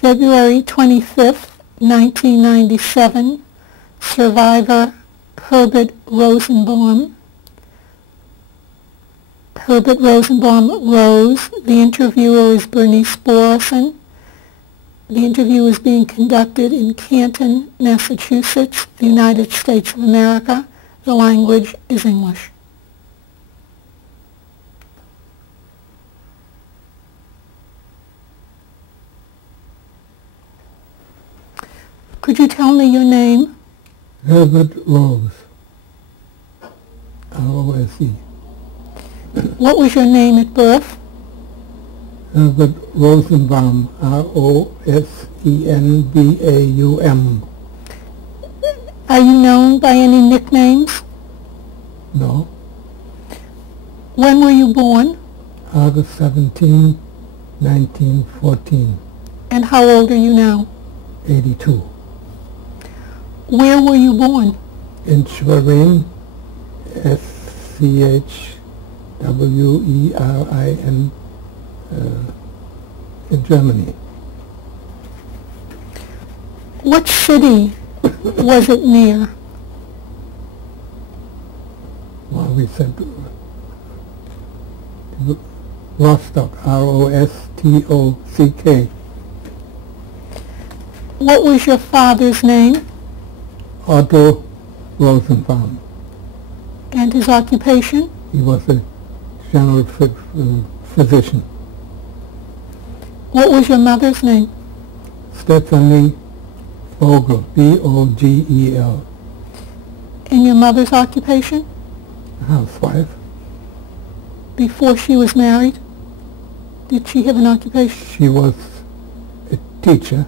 February 25th, 1997, survivor Herbert Rosenbaum. Herbert Rosenbaum Rose. The interviewer is Bernice Borison. The interview is being conducted in Canton, Massachusetts, the United States of America. The language is English. Could you tell me your name? Herbert Rose. R-O-S-E. What was your name at birth? Herbert Rosenbaum. R-O-S-E-N-B-A-U-M. Are you known by any nicknames? No. When were you born? August 17, 1914. And how old are you now? 82. Where were you born? In Schwerin, S-C-H-W-E-R-I-N, in Germany. What city was it near? Well, we said Rostock, R-O-S-T-O-C-K. What was your father's name? Otto Rosenbaum. And his occupation? He was a general physician. What was your mother's name? Stephanie Vogel, V-O-G-E-L. And your mother's occupation? Housewife. Before she was married? Did she have an occupation? She was a teacher,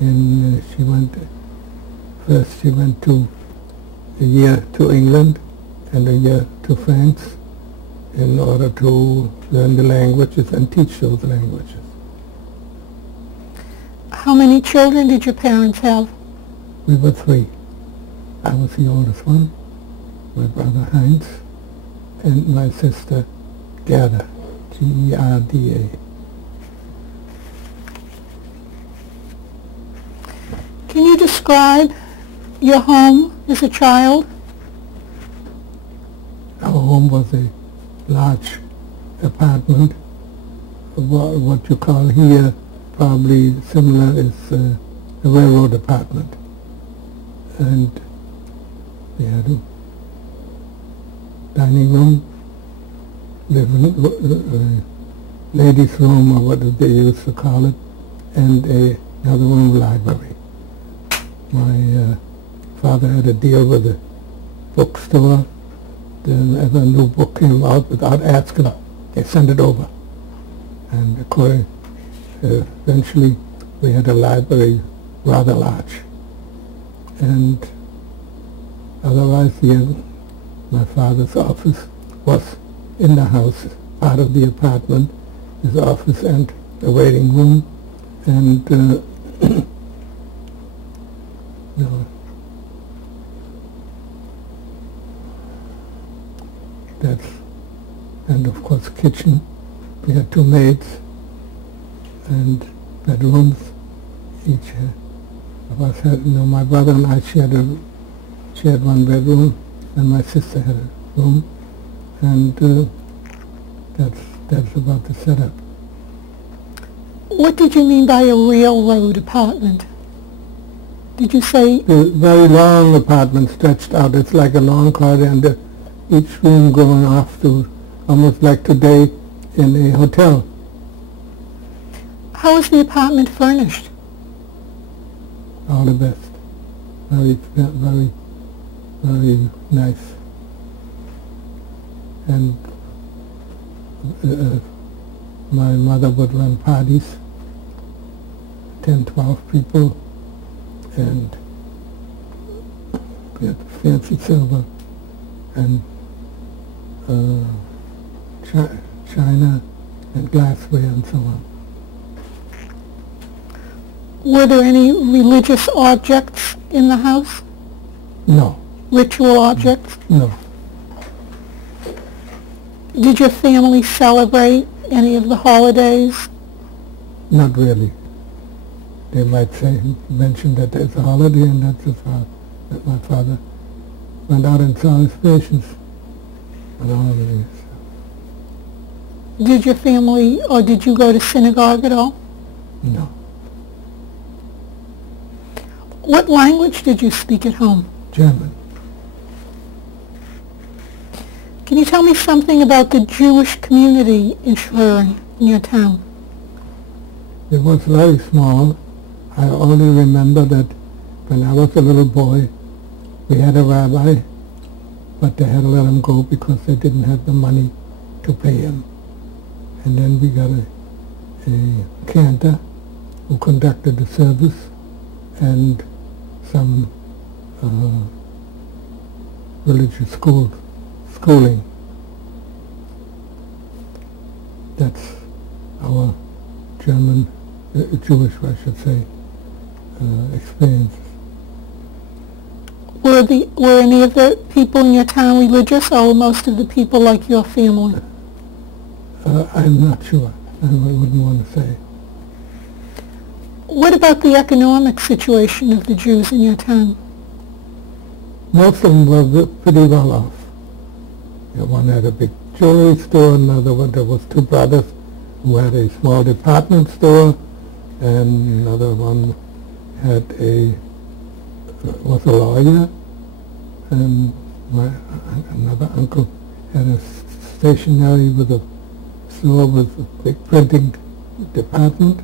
and she went to a year to England and a year to France in order to learn the languages and teach those languages. How many children did your parents have? We were three. I was the oldest one, my brother Heinz, and my sister Gerda, G-E-R-D-A. Can you describe your home as a child? Our home was a large apartment, what you call here probably similar is a railroad apartment. And we had a dining room, ladies' room, or what they used to call it, and another room, library. My father had a deal with a bookstore. Whenever a new book came out, without asking, they sent it over. And according, eventually we had a library rather large. And otherwise, my father's office was in the house, part of the apartment, his office and the waiting room. And and of course kitchen. We had two maids and bedrooms. Each of us had, my brother and I shared one bedroom, and my sister had a room, and that's about the setup. What did you mean by a railroad apartment? Did you say? A very long apartment stretched out. It's like a long corridor, and each room going off to almost like today in a hotel. How was the apartment furnished? All the best. Very, very, very nice. And my mother would run parties, 10, 12 people, and we had fancy silver and china and glassware and so on. Were there any religious objects in the house? No. Ritual objects? No. Did your family celebrate any of the holidays? Not really. they might say, mention that it's a holiday, and that's that my father went out and saw his patients on holidays. Did your family, or did you go to synagogue at all? No. What language did you speak at home? German. Can you tell me something about the Jewish community in Schwerin, in your town? It was very small. I only remember that when I was a little boy, we had a rabbi, but they had to let him go because they didn't have the money to pay him. And then we got a cantor who conducted the service, and some religious schooling. That's our German, Jewish, I should say, experiences. Were any of the people in your town religious, or were most of the people like your family? I'm not sure. I wouldn't want to say. What about the economic situation of the Jews in your town? Most of them were pretty well off. One had a big jewelry store, another one, there was two brothers who had a small department store, and another one was a lawyer, and another uncle had a stationery with a store with a big printing department,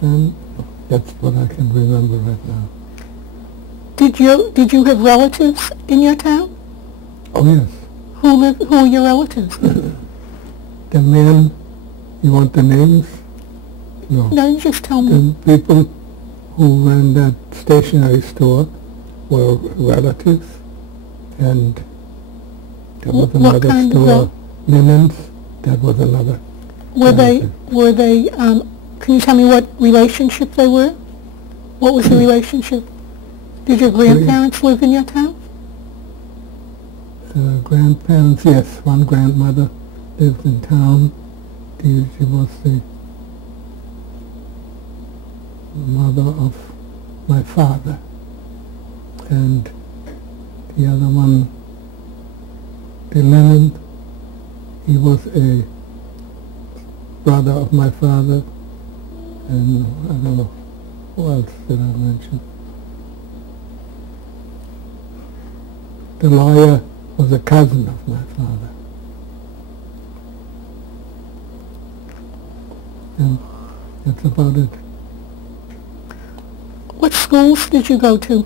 and that's what I can remember right now. Did you have relatives in your town? Oh yes. Who are your relatives? The man, you want the names? No. No, just tell me. The people who ran that stationery store were relatives, and there was another store, linens, that was another. Were they, can you tell me what relationship they were? What was the relationship? Did your grandparents live in your town? Grandparents, yes. One grandmother lived in town. She was the mother of my father. And the other one, the Lenin, he was a brother of my father. And I don't know, who else did I mention? The lawyer was a cousin of my father. And that's about it. What schools did you go to?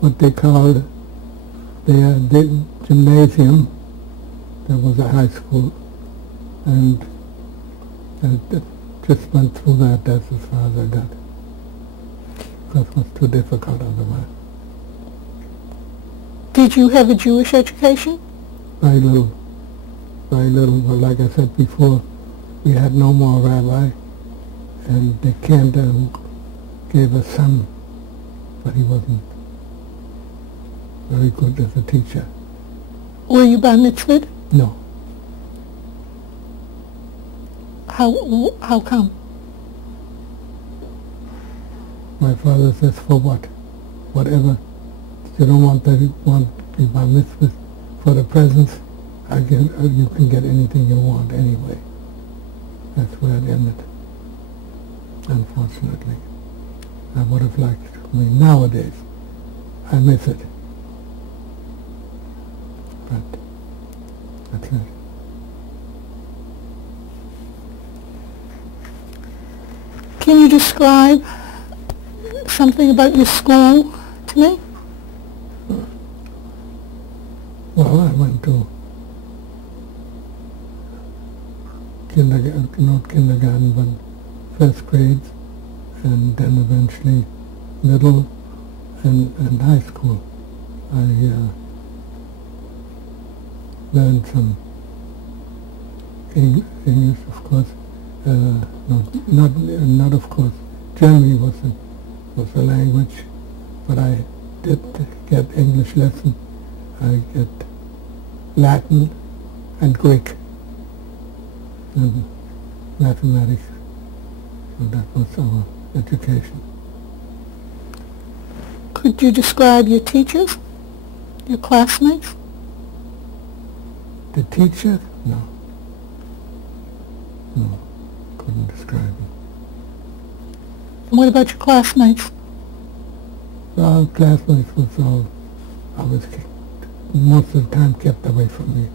What they called the gymnasium. There was a high school, and I just went through that. That's as far as I got, because it was too difficult otherwise. Did you have a Jewish education? Very little. Very little. But like I said before, we had no more rabbi, and the cantor who gave us some, but he wasn't very good as a teacher. Were you bar mitzvahed? No. How come? My father says, for what? Whatever. You don't want to be bar mitzvah for the presents. You can get anything you want anyway. That's where it ended, unfortunately. I would have liked, nowadays, I miss it. But that's it. Can you describe something about your school to me? Well, I went to kindergarten, not kindergarten, but first grade, and then eventually middle and high school. I learned some English, of course. Not of course. German was a language, but I did get English lesson. I get Latin and Greek and mathematics. So that was our education. Could you describe your teachers, your classmates? The teacher? No. No, couldn't describe them. And what about your classmates? Our classmates was all, I was most of the time kept away from me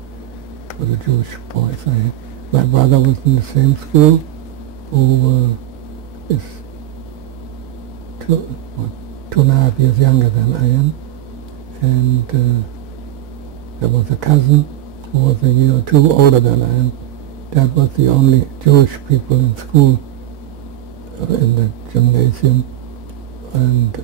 for the Jewish boys. My brother was in the same school, who is 2.5 years younger than I am, and there was a cousin who was a year or two older than I am. That was the only Jewish people in school, in the gymnasium, and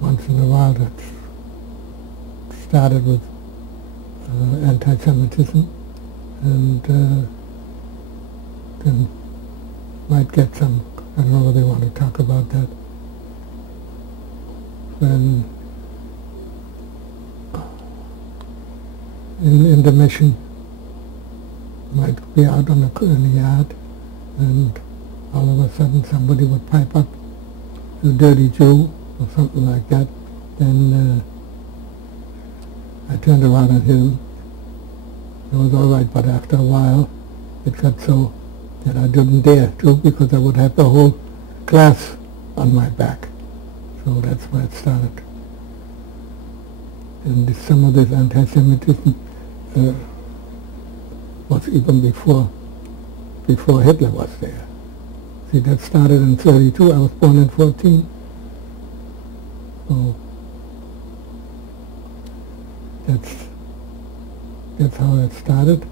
once in a while that started with anti-Semitism, and then might get some, I don't know whether they want to talk about that, when in the mission, might be out in the yard, and all of a sudden somebody would pipe up, "You dirty Jew," or something like that. Then I turned around and hit him. It was all right, but after a while it got so that I didn't dare to, because I would have the whole class on my back. So that's where it started. And some of this anti-Semitism was even before Hitler was there. See, that started in 1932. I was born in 1914. So that's how it started,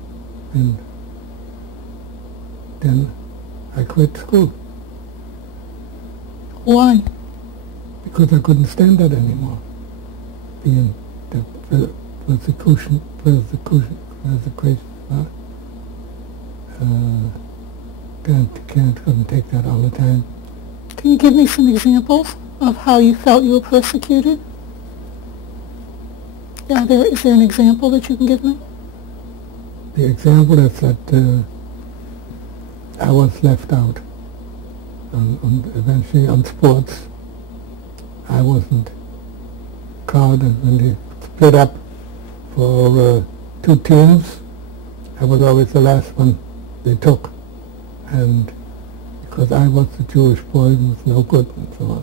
and then I quit school. Why? Because I couldn't stand that anymore. Being the persecution, couldn't take that all the time. Can you give me some examples of how you felt you were persecuted? Is there an example that you can give me? The example is that I was left out eventually on sports. I wasn't called, and when they split up for 2 teams, I was always the last one they took, and because I was the Jewish boy who was no good and so on.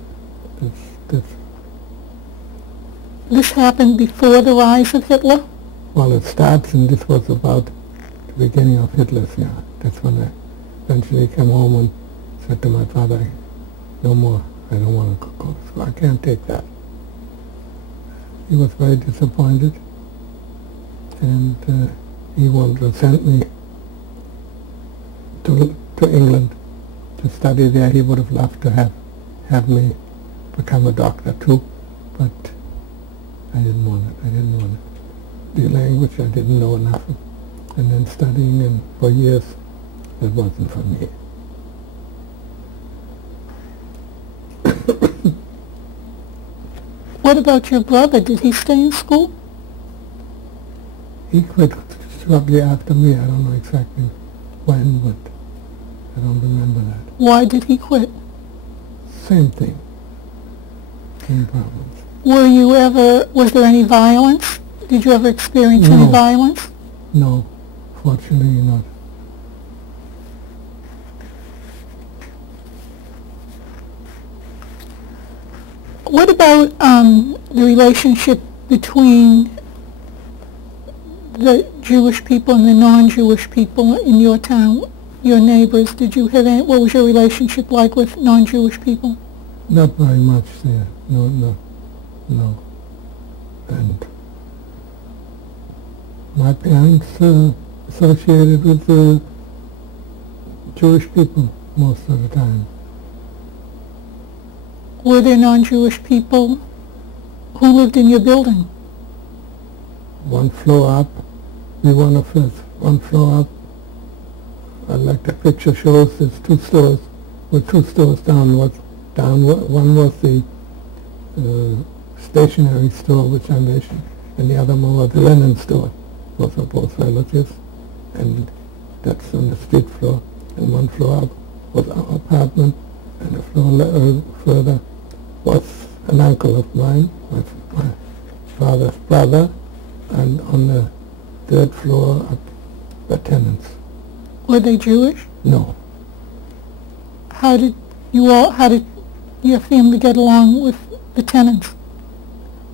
This happened before the rise of Hitler? Well, it starts, and this was about the beginning of Hitler's, yeah. That's when I eventually came home and said to my father, "No more, I don't want to go to school, I can't take that." He was very disappointed, and he wanted to send me to England to study there. He would have loved to have me become a doctor too, but I didn't want it. I didn't want it. The language I didn't know enough of, and then studying, and for years that wasn't for me. What about your brother? Did he stay in school? He quit shortly after me. I don't know exactly when, but I don't remember that. Why did he quit? Same thing. Same problems. Was there any violence? Did you ever experience any violence? No, fortunately not. What about the relationship between the Jewish people and the non-Jewish people in your town, your neighbors? What was your relationship like with non-Jewish people? Not very much there. No. And my parents associated with the Jewish people most of the time. Were there non-Jewish people who lived in your building? One floor up, we were on the first. One floor up, like the picture shows, there's 2 stores, with 2 stores down. One was the stationery store, which I mentioned, and the other one was the linen store. Those are both relatives, and that's on the street floor. And one floor up was our apartment, and a floor further was an uncle of mine, my father's brother, and on the third floor up were tenants. Were they Jewish? No. How did your family get along with the tenants?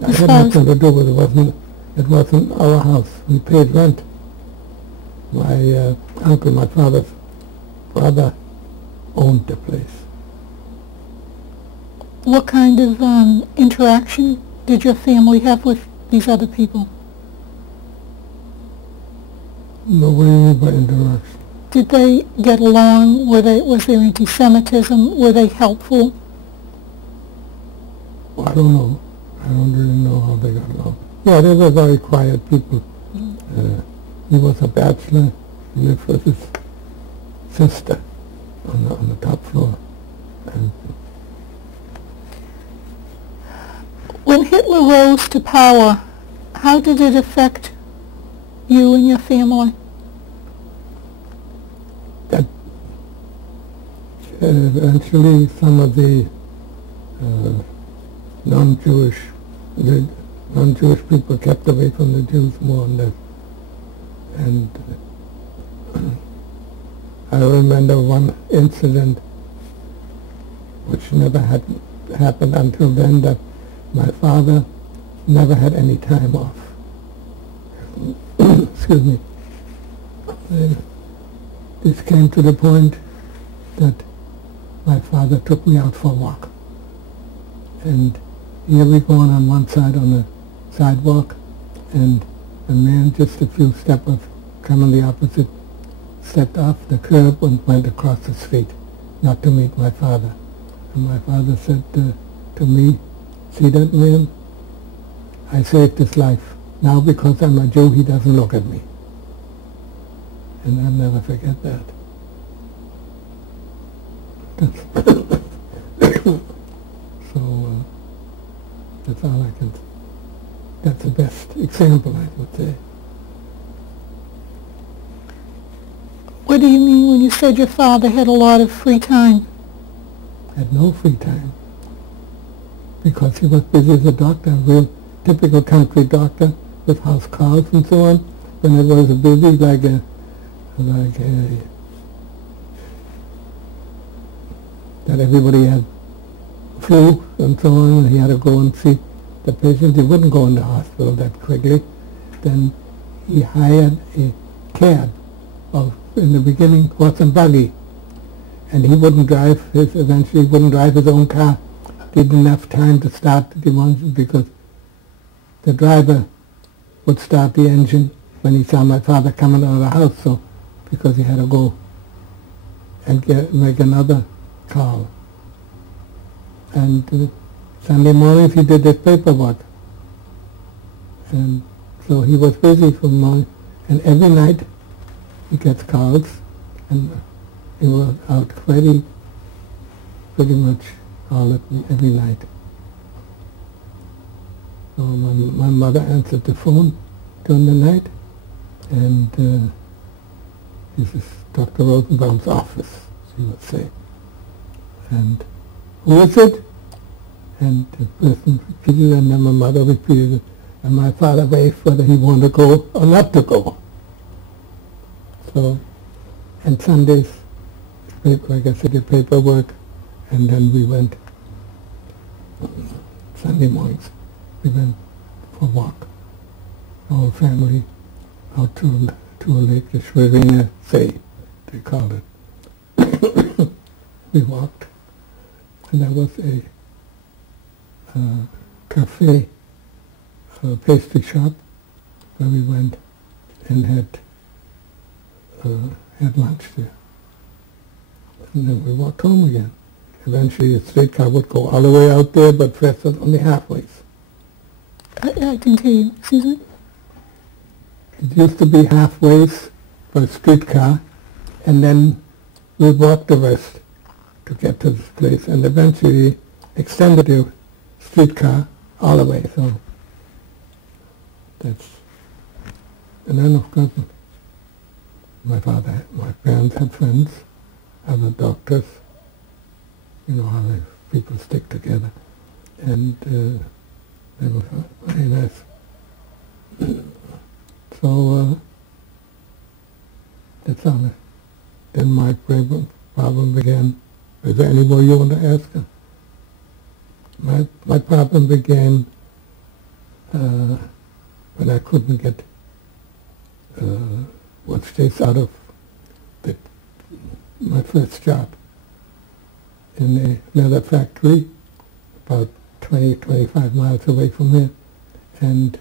It had nothing to do with it. It wasn't our house. We paid rent. My uncle, my father's brother, owned the place. What kind of interaction did your family have with these other people? No, what do you mean by interaction? Did they get along? Was there anti-Semitism? Were they helpful? Well, I don't know. I don't really know how they got along. Yeah, they were very quiet people. He was a bachelor. He lived with his sister on the top floor. And when Hitler rose to power, how did it affect you and your family? That eventually some of the non-Jewish people kept away from the Jews more or less. And I remember one incident which never had happened until then, that my father never had any time off. Excuse me. This came to the point that my father took me out for a walk. And here we going on one side on the sidewalk, and a man just a few steps coming the opposite, stepped off the curb and went across the street, not to meet my father. And my father said to me, "See that man? I saved his life. Now because I'm a Jew, he doesn't look at me." And I'll never forget that. So that's all I can. That's the best example, I would say. What do you mean when you said your father had a lot of free time? Had no free time, because he was busy as a doctor, a real typical country doctor with house calls and so on. When it was busy, like that everybody had flu and so on, and he had to go and see the patient. He wouldn't go in the hospital that quickly. Then he hired a cab, or in the beginning horse and buggy, and he wouldn't drive eventually wouldn't drive his own car. Didn't have time to start the engine, because the driver would start the engine when he saw my father coming out of the house, so because he had to go and make another call. And Sunday mornings he did his paperwork, and so he was busy from morning, and every night he gets calls, and he was out pretty much every night. So my mother answered the phone during the night, and this is Dr. Rosenbaum's office, she would say. And who is it? And the person repeated it, and then my mother repeated it, and my father waved whether he wanted to go or not to go. So, and Sundays, like I said, the paperwork, and then we went, Sunday mornings, we went for a walk, the whole family, out to a lake, the Schweriner See, they called it. We walked, and there was a cafe, a pastry shop, where we went and had lunch there. And then we walked home again. Eventually the streetcar would go all the way out there, but first was only halfway. I didn't hear you. Excuse me? It used to be halfway for a streetcar, and then we walked the rest to get to this place, and eventually extended the streetcar all the way. So And then, of course, my parents had friends, other doctors, you know how people stick together, and they were very nice. So that's all. Then my problem began. Is there any more you want to ask? My problem began when I couldn't get one stays out of my first job in a leather factory about 25 miles away from here. And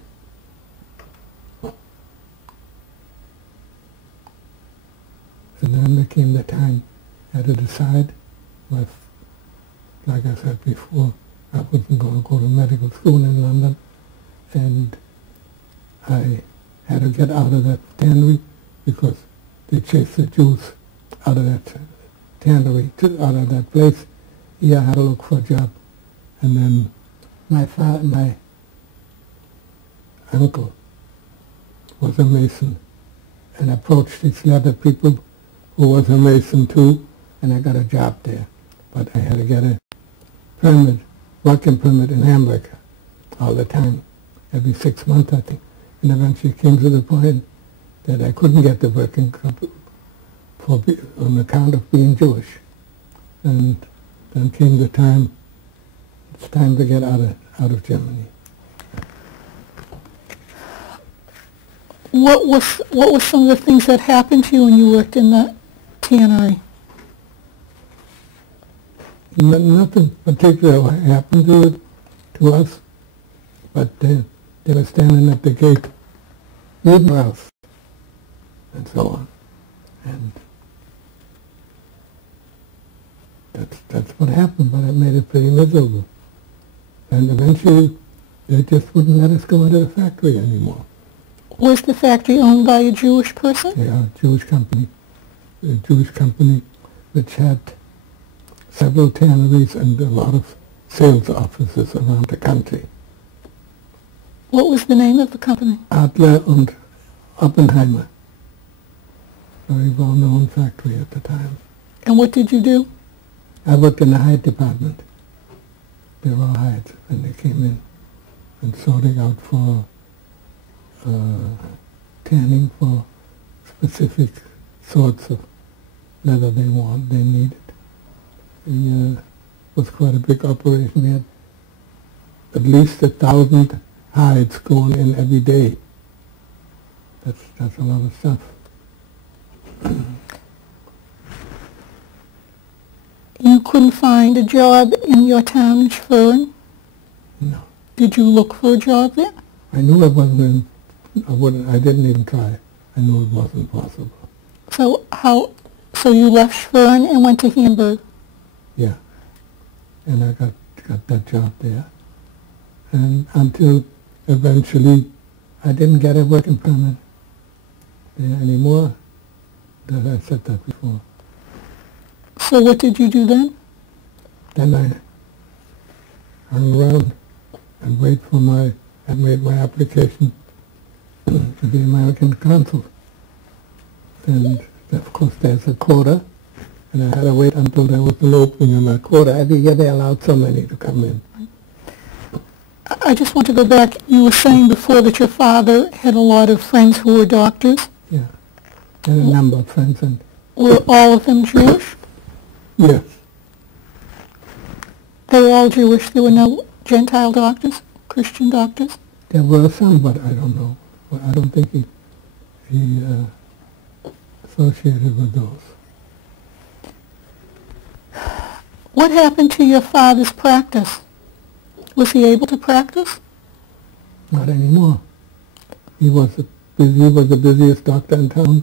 then there came the time I had to decide, like I said before, I wasn't going to go to medical school in London, and I had to get out of that tannery because they chased the Jews out of that tannery, out of that place. Yeah, I had to look for a job. And then my uncle was a mason and approached these leather people who was a mason too, and I got a job there. But I had to get a permit, working permit in Hamburg all the time, every 6 months I think. And eventually came to the point that I couldn't get the working on account of being Jewish. And then came the time, it's time to get out of Germany. What were some of the things that happened to you when you worked in the tannery? Nothing particular happened to us, but they were standing at the gate, reading us, and so on. And that's what happened, but it made it pretty miserable. And eventually, they just wouldn't let us go into the factory anymore. Was the factory owned by a Jewish person? Yeah, a Jewish company. A Jewish company which had several tanneries and a lot of sales offices around the country. What was the name of the company? Adler und Oppenheimer. Very well-known factory at the time. And what did you do? I worked in the hide department. They were all hides, and they came in and sorting out for tanning for specific sorts of leather they needed. It was quite a big operation. We had at least 1,000 hides going in every day. That's a lot of stuff. You couldn't find a job in your town in Schwerin? No. Did you look for a job there? I knew it wasn't. I didn't even try. I knew it wasn't possible. So you left Schwerin and went to Hamburg? Yeah. And I got that job there. And until eventually I didn't get a working permit there anymore. I said that before. So what did you do then? Then I hung around and waited for I made my application to the American consul. And of course there's a quota, and I had to wait until there was an opening in that quota. Every year they allowed so many to come in. I just want to go back. You were saying before that your father had a lot of friends who were doctors? Yeah, and a number of friends. And were all of them Jewish? Yes. They were all Jewish? There were no Gentile doctors, Christian doctors? There were some, but I don't know. Well, I don't think he associated with those. What happened to your father's practice? Was he able to practice? Not anymore. He was the busiest doctor in town,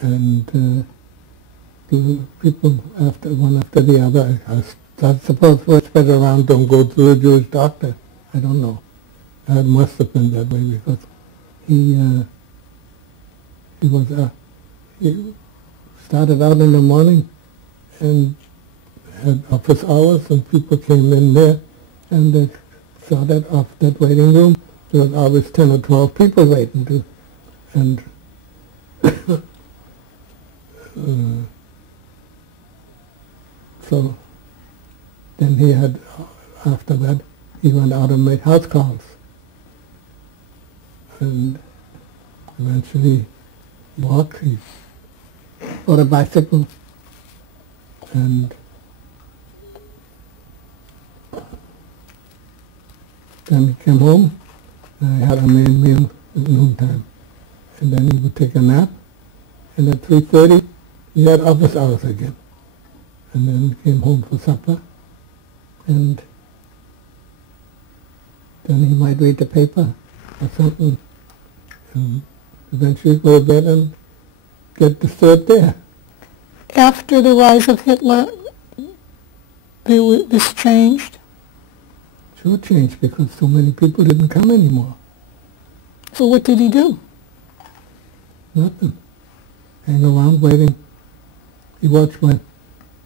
and people one after the other. I suppose what's spread around don't go to a Jewish doctor. I don't know. It must have been that way because he started out in the morning and had office hours, and people came in there and they saw that off that waiting room. There was always 10 or 12 people waiting to And so then he had, after that, he went out and made house calls. And eventually walked, he bought a bicycle, and then he came home, and I had a main meal at noontime. And then he would take a nap, and at 3:30 he had office hours again. And then he came home for supper, and then he might read the paper or something, and eventually go to bed and get disturbed there. After the rise of Hitler, this changed? Sure changed, because so many people didn't come anymore. So what did he do? Nothing. Hang around waiting. He watched my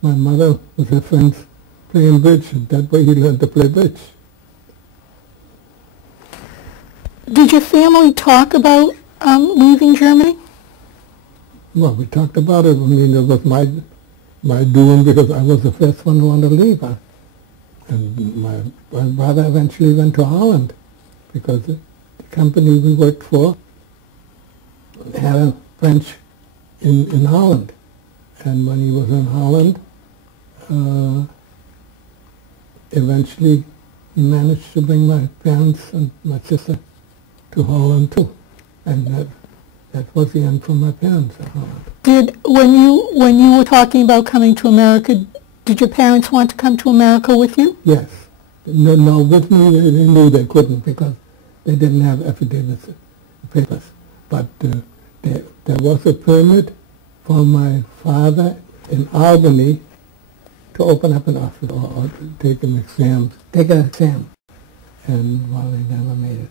mother with her friends playing bridge, and that way he learned to play bridge. Did your family talk about leaving Germany? Well, we talked about it. I mean, it was my doing, because I was the first one who wanted to leave. And my brother eventually went to Holland, because the company we worked for had a branch in Holland. And when he was in Holland, eventually he managed to bring my parents and my sister to Holland too. And that was the end for my parents in Holland. When you were talking about coming to America, did your parents want to come to America with you? Yes. No, with me they knew they couldn't, because they didn't have affidavits, papers. But there was a permit for my father in Albany to open up an office or take an exam. And well, they never made it.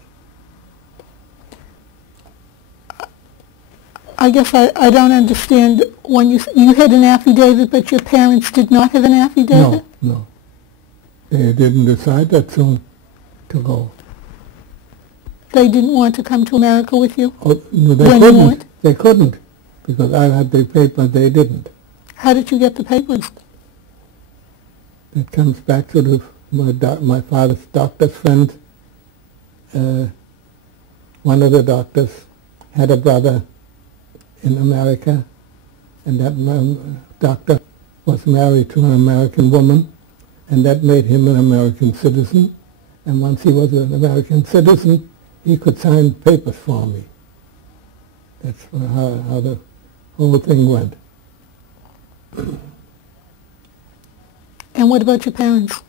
I guess I don't understand. When you had an affidavit, but your parents did not have an affidavit? No. They didn't decide that soon to go. They didn't want to come to America with you? Oh, no, they when couldn't. You went? They couldn't, because I had the paper, they didn't. How did you get the papers? It comes back to my father's doctor's friend. One of the doctors had a brother in America, and that doctor was married to an American woman, and that made him an American citizen. And once he was an American citizen, he could sign papers for me. That's how the whole thing went. And what about your parents?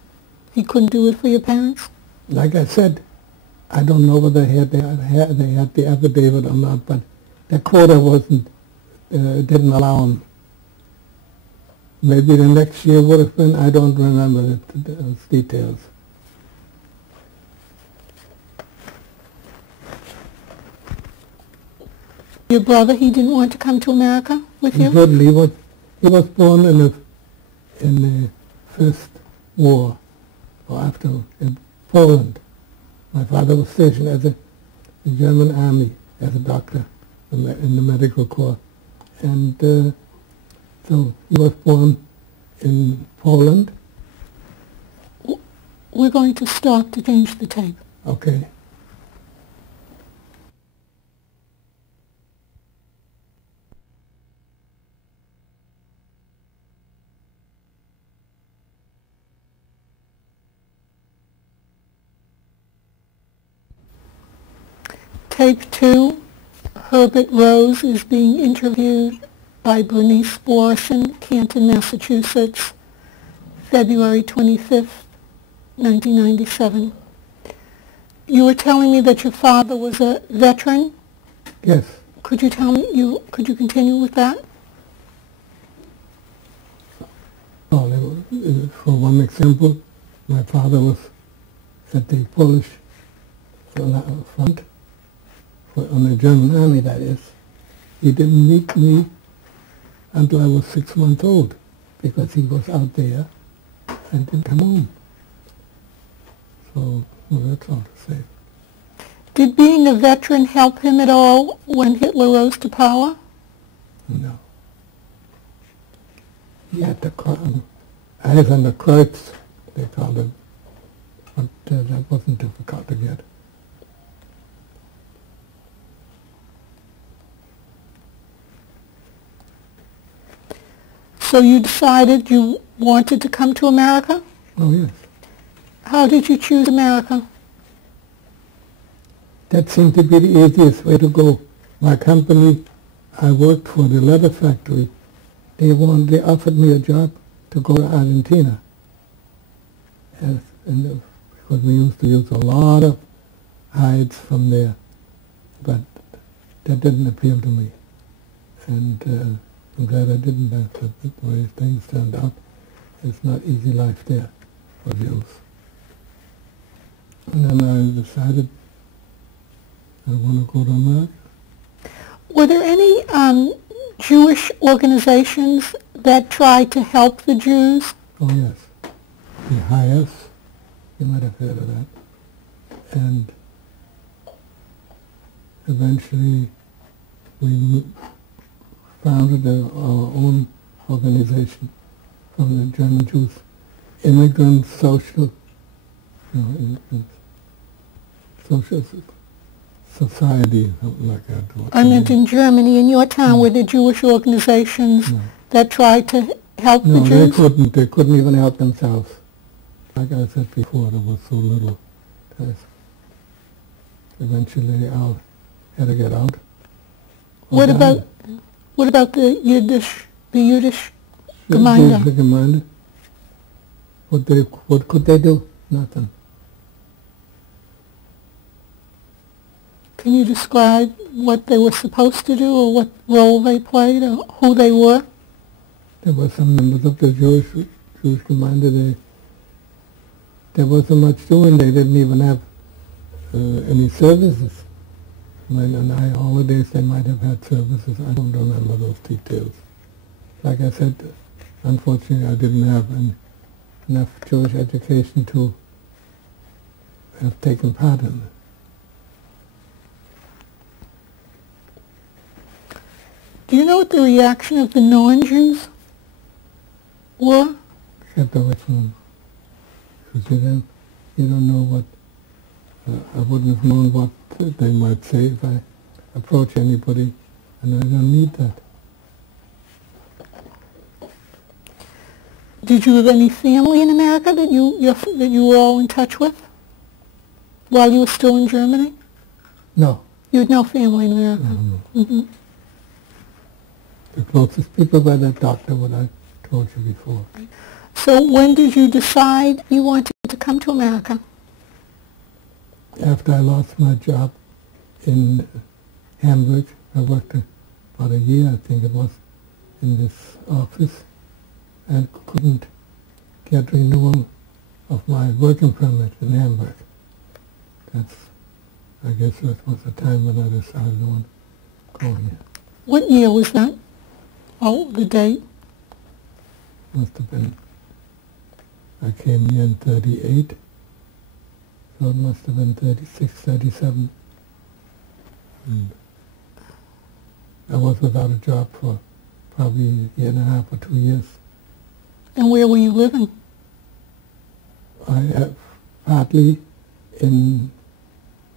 He couldn't do it for your parents? Like I said, I don't know whether they had the affidavit or not, but the quota didn't allow them. Maybe the next year would have been, I don't remember those details. Your brother, he didn't want to come to America with you? He was born in the First War, or after, in Poland. My father was stationed in the German army as a doctor in the medical corps. And so he was born in Poland. We're going to stop to change the tape. Okay. Tape 2, Herbert Rose is being interviewed by Bernice Borison, Canton, Massachusetts, February 25th, 1997. You were telling me that your father was a veteran? Yes. Could you continue with that? Oh, for one example, my father was at the Polish front, on the German army, that is. He didn't meet me until I was 6 months old, because he was out there and didn't come home. So, well, that's all to say. Did being a veteran help him at all when Hitler rose to power? No. He had the eyes on the Kreuz, they called it, but that wasn't difficult to get. So you decided you wanted to come to America? Oh, yes. How did you choose America? That seemed to be the easiest way to go. My company, I worked for the leather factory. They offered me a job to go to Argentina. Because we used to use a lot of hides from there. But that didn't appeal to me. And I'm glad I didn't. That's the way things turned out. It's not easy life there for Jews. And then I decided I want to go to America. Were there any Jewish organizations that tried to help the Jews? Oh, yes. The HIAS, you might have heard of that. And eventually we founded our own organization from the German Jews, Immigrant Social, Social Society, something like that. I meant in Germany, in your town, were there Jewish organizations that tried to help the Jews? No, they couldn't even help themselves. Like I said before, there was so little. Eventually I had to get out. What about the Yiddish Gemeinde? The Gemeinde. What could they do? Nothing. Can you describe what they were supposed to do, or what role they played, or who they were? There were some members of the Jewish Gemeinde. There wasn't much doing. They didn't even have any services. When on high holidays they might have had services. I don't remember those details. Like I said, unfortunately I didn't have enough Jewish education to have taken part in it. Do you know what the reaction of the non-Jews were? Except for which one? Because you don't know what, I wouldn't have known what they might say if I approach anybody, and I don't need that. Did you have any family in America that you were all in touch with while you were still in Germany? No. You had no family in America? No. Mm-hmm. The closest people were that doctor, what I told you before. So when did you decide you wanted to come to America? After I lost my job in Hamburg, I worked about a year, I think it was, in this office, and couldn't get renewal of my working permit in Hamburg. I guess that was the time when I decided I want to go here. What year was that? Oh, the date? Must have been, I came here in 38, so it must have been 36, 37. And I was without a job for probably a year and a half or 2 years. And where were you living? I partly in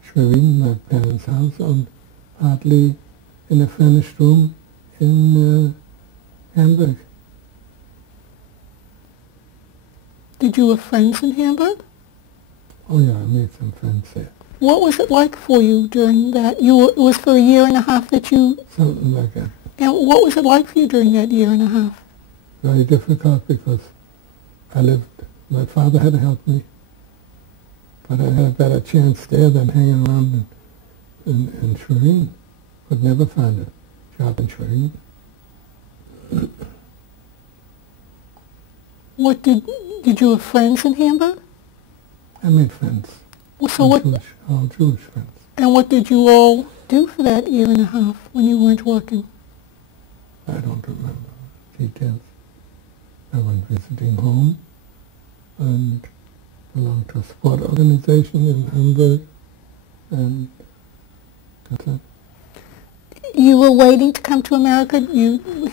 Schwerin, my parents' house, and partly in a furnished room in Hamburg. Did you have friends in Hamburg? Oh yeah, I made some friends there. What was it like for you during that? It was for a year and a half that you... Something like that. And what was it like for you during that year and a half? Very difficult because my father had to help me, but I had a better chance there than hanging around in Schwerin. Could never find a job in Schwerin. Did you have friends in Hamburg? I made friends. So all Jewish friends. And what did you all do for that year and a half when you weren't working? I don't remember details. I went visiting home and belonged to a sport organization in Hamburg, and That's it. You were waiting to come to America?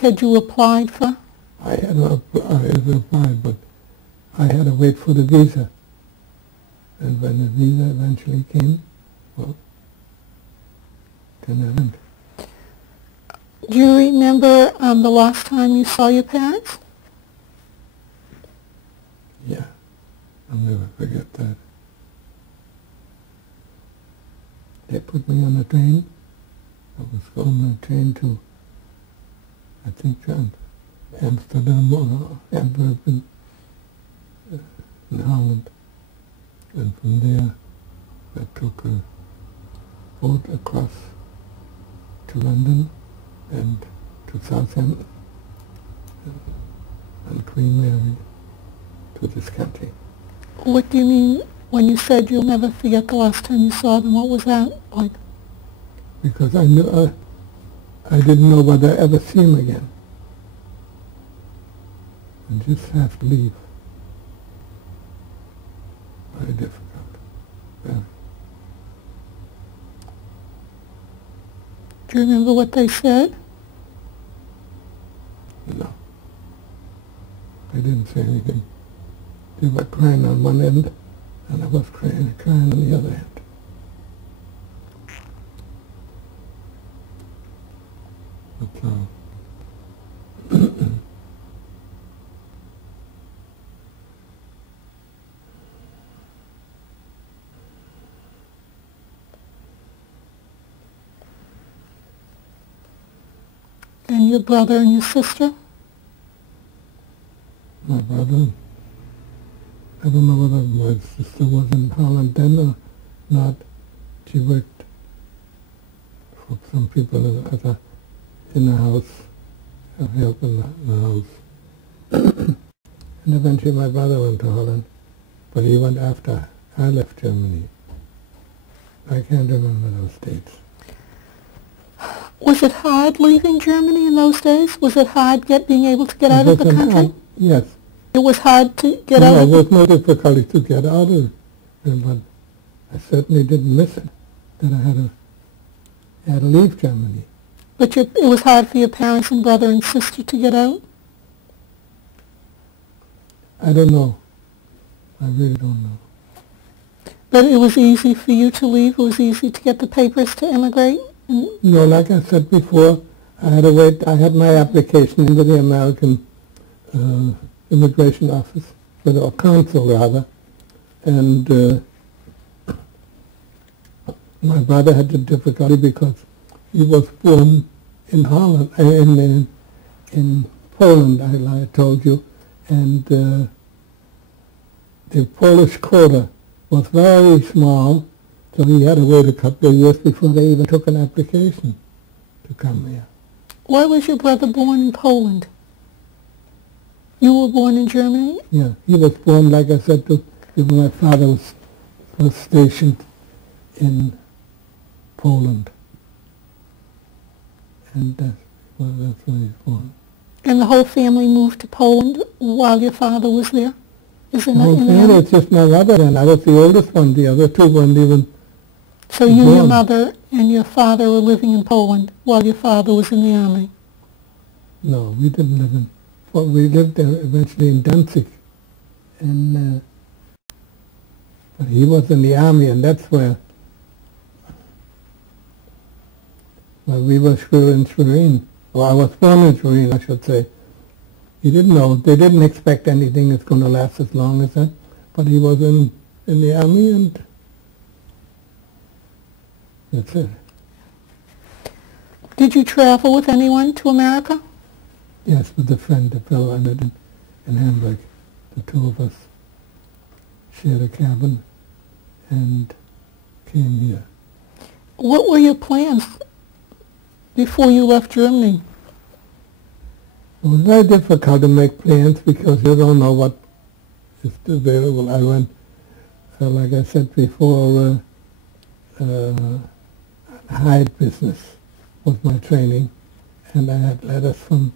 Had you applied for? I had applied, but I had to wait for the visa. And when the visa eventually came, well, then I went. Do you remember the last time you saw your parents? Yeah, I'll never forget that. They put me on a train. I was going on a train to, I think, Amsterdam or Antwerp in Holland. And from there, I took a boat across to London and to Southampton and Queen Mary to this country. What do you mean when you said you'll never forget the last time you saw them? What was that like? Because I knew I didn't know whether I'd ever see him again. And just have to leave. Very difficult. Very. Do you remember what they said? No. They didn't say anything. They were crying on one end, and I was crying on the other end. That's all. And your brother and your sister? My brother, I don't know whether my sister was in Holland then or not. She worked for some people in the house, help in the house. And eventually my brother went to Holland, but he went after I left Germany. I can't remember those dates. Was it hard leaving Germany in those days? Was it hard being able to get out of the country? Yes. It was hard to get out of it? No, there was no difficulty to get out of it, but I certainly didn't miss it, that I had to leave Germany. But it was hard for your parents and brother and sister to get out? I don't know. I really don't know. But it was easy for you to leave? It was easy to get the papers to immigrate? No, like I said before, I had to wait. I had my application into the American immigration office, or consul rather, and my brother had the difficulty because he was born in Holland, in Poland, I told you, and the Polish quota was very small, so he had to wait a couple of years before they even took an application to come here. Why was your brother born in Poland? You were born in Germany? Yeah, he was born, like I said, my father was stationed in Poland. And that's where he was born. And the whole family moved to Poland while your father was there? The whole family, it's just my mother and I was the oldest one. The other two weren't even So you, your mother, and your father were living in Poland while your father was in the army? No, we didn't live in... Well, we lived there eventually in Danzig. And, but he was in the army, and that's where... Well, we were in Schwerin. Well, I was born in Schwerin, I should say. He didn't know. They didn't expect anything that's going to last as long as that. But he was in the army, and that's it. Did you travel with anyone to America? Yes, with a friend, a fellow I met in Hamburg. The two of us shared a cabin and came here. What were your plans before you left Germany? It was very difficult to make plans because you don't know what is available. I went, like I said before, hide business was my training, and I had letters from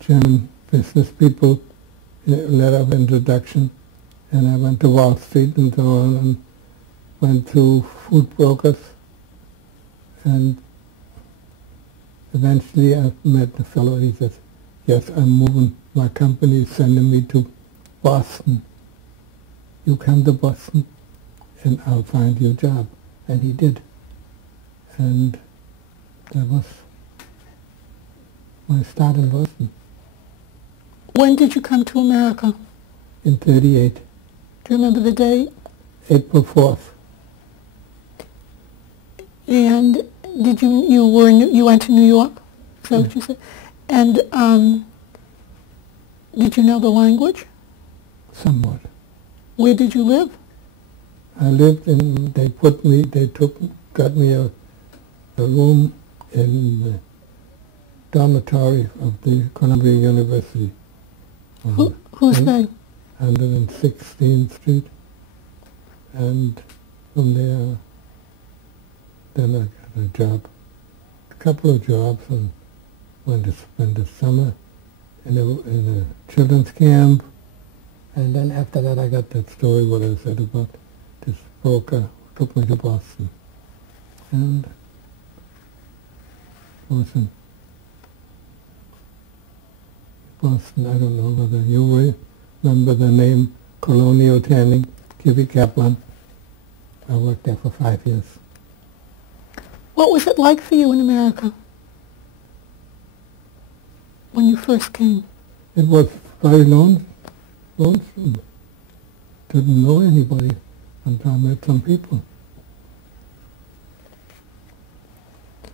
German business people, letter of introduction, and I went to Wall Street and so on, and went to food brokers, And eventually I met the fellow. He says, yes, I'm moving. My company is sending me to Boston. You come to Boston and I'll find you a job. And he did. And that was my start in Boston. When did you come to America? In 1938. Do you remember the date? April 4th. And did you went to New York? Is that what you said? And did you know the language? Somewhat. Where did you live? I lived in, got me a room in the dormitory of the Columbia University. Who's they? 116th Street. And from there, then I got a job, a couple of jobs, and went to spend the summer in a children's camp. And then after that I got that story what I said about this broker who took me to Boston. And Boston, I don't know whether you remember the name Colonial Tanning, Kivy Kaplan. I worked there for 5 years. What was it like for you in America when you first came? It was very lonesome. Didn't know anybody until I met some people.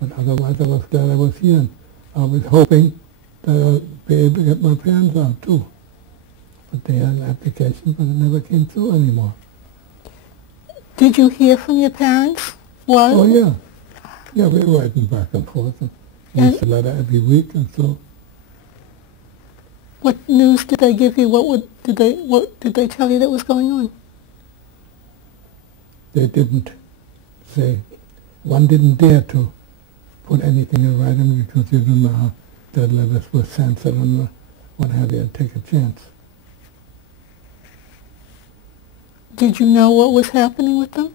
But otherwise I was glad I was here. And I was hoping that I'd be able to get my parents out too. But they had an application, but it never came through anymore. Did you hear from your parents? What? Oh yeah. Yeah, we were writing back and forth. And used a letter every week and so. What news did they give you? What did they tell you that was going on? They didn't say. One didn't dare to put anything in writing because you didn't know how the letters were censored and what have you, take a chance. Did you know what was happening with them?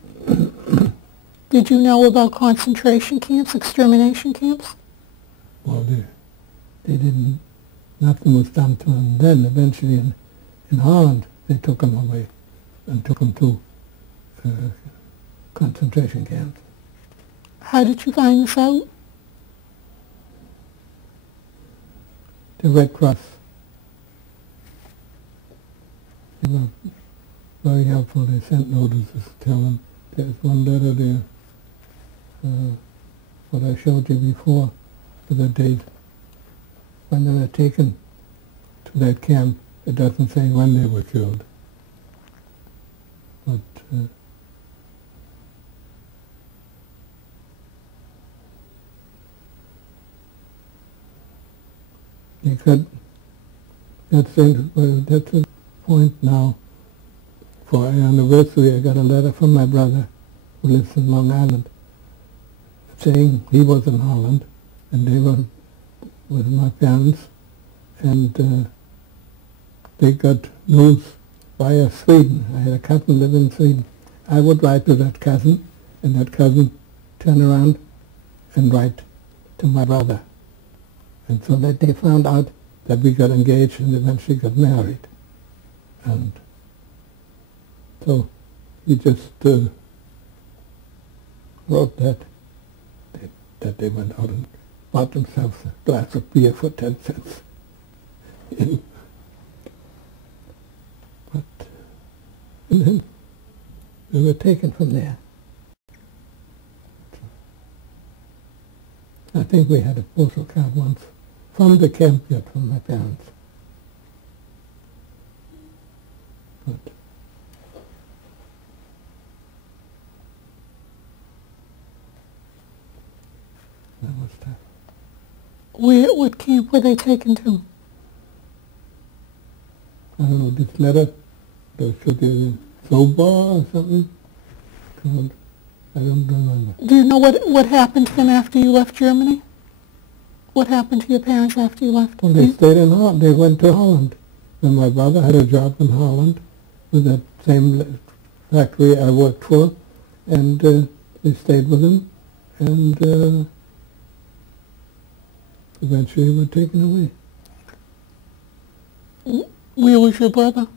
Did you know about concentration camps, extermination camps? Well, they didn't. Nothing was done to them then. Eventually in Holland, they took them away and took them to concentration camps. How did you find this out? The Red Cross. They were very helpful. They sent notices to tell them. There's one letter there, what I showed you before, with the date. When they were taken to that camp, it doesn't say when they were killed. But you could, that's the point now. For our anniversary, I got a letter from my brother, who lives in Long Island, saying he was in Holland, and they were with my parents, and they got news via Sweden. I had a cousin live in Sweden. I would write to that cousin, and that cousin turn around and write to my brother. And so that they found out that we got engaged and eventually got married. And so he just wrote that they went out and bought themselves a glass of beer for 10 cents. And then we were taken from there. I think we had a postal card once from the camp, yet from my parents. But that was tough. What camp were they taken to? I don't know, this letter, there should be Soba or something called, I don't remember. Do you know what happened to them after you left Germany? What happened to your parents after you left? Well, they stayed in Holland. They went to Holland. And my brother had a job in Holland with that same factory I worked for, and they stayed with him. and eventually were taken away. Where was your brother?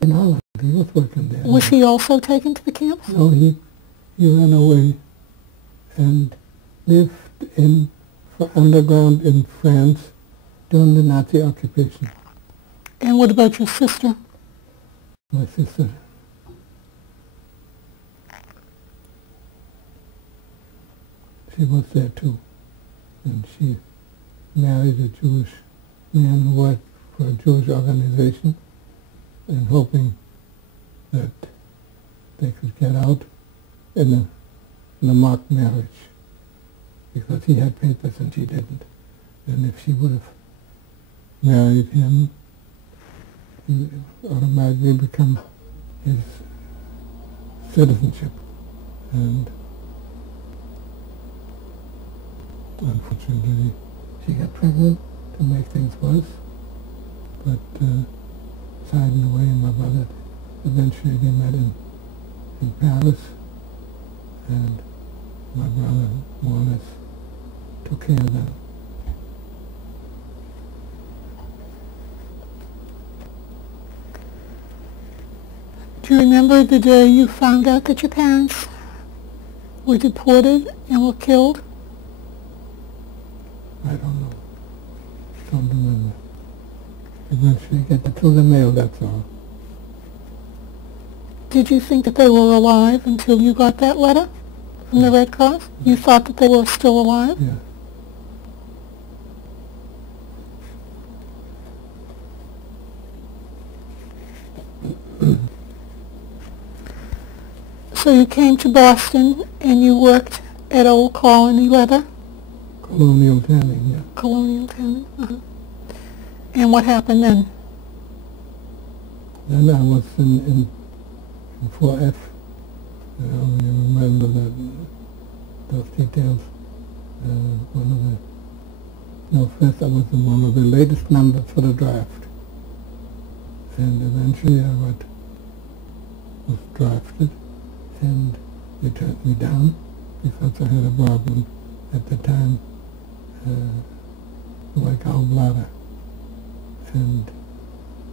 In Holland. He was working there. Was he also taken to the camps? No, he ran away and lived underground in France during the Nazi occupation. And what about your sister? My sister, she was there too, and she married a Jewish man who worked for a Jewish organization, and hoping that they could get out in a mock marriage, because he had papers and she didn't. And if she would have married him, he would automatically become his citizenship. And unfortunately, she got pregnant to make things worse, but siding away, and my brother, eventually they met in Paris, and my brother more or less took care of them. Do you remember the day you found out that your parents were deported and were killed? I don't know. Don't remember. Eventually get it through the mail, that's all. Did you think that they were alive until you got that letter from the Red Cross? You thought that they were still alive? Yeah. So you came to Boston and you worked at Old Colony Leather? Colonial tanning, yeah. Colonial Tanning. And what happened then? Then I was in 4F. I only remember those details. First I was in one of the latest numbers for the draft. And eventually I was drafted, and they turned me down because I had a problem at the time, like gallbladder. And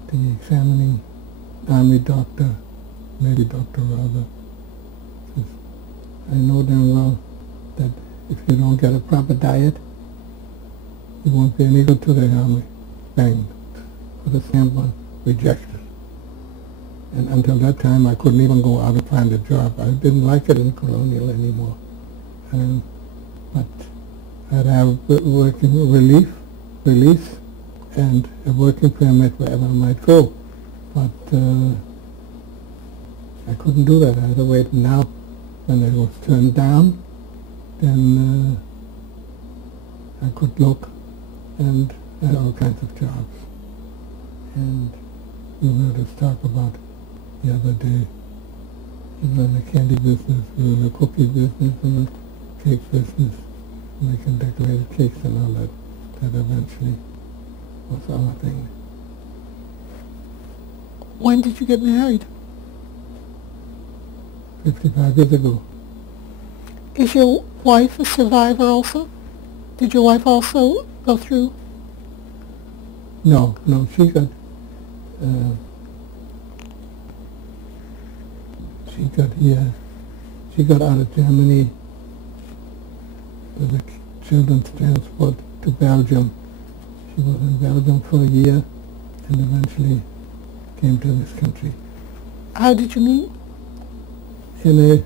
the examining army doctor, maybe doctor rather, says, I know damn well that if you don't get a proper diet, you won't be any good to the army. Bang. Put a stamp on rejection. And until that time, I couldn't even go out and find a job. I didn't like it in Colonial anymore. But I'd have working release, and a working permit wherever I might go. But I couldn't do that. I had to wait. Now, when it was turned down, then I could look and had all kinds of jobs. And you heard us talk about the other day. We were in the candy business, we were in the cookie business, we were in the cake business, making decorated cakes and all that. That eventually was our thing. When did you get married? 55 years ago. Is your wife a survivor also? Did your wife also go through? No, she got out of Germany with the children's transport to Belgium. She was in Belgium for a year and eventually came to this country. How did you meet? In a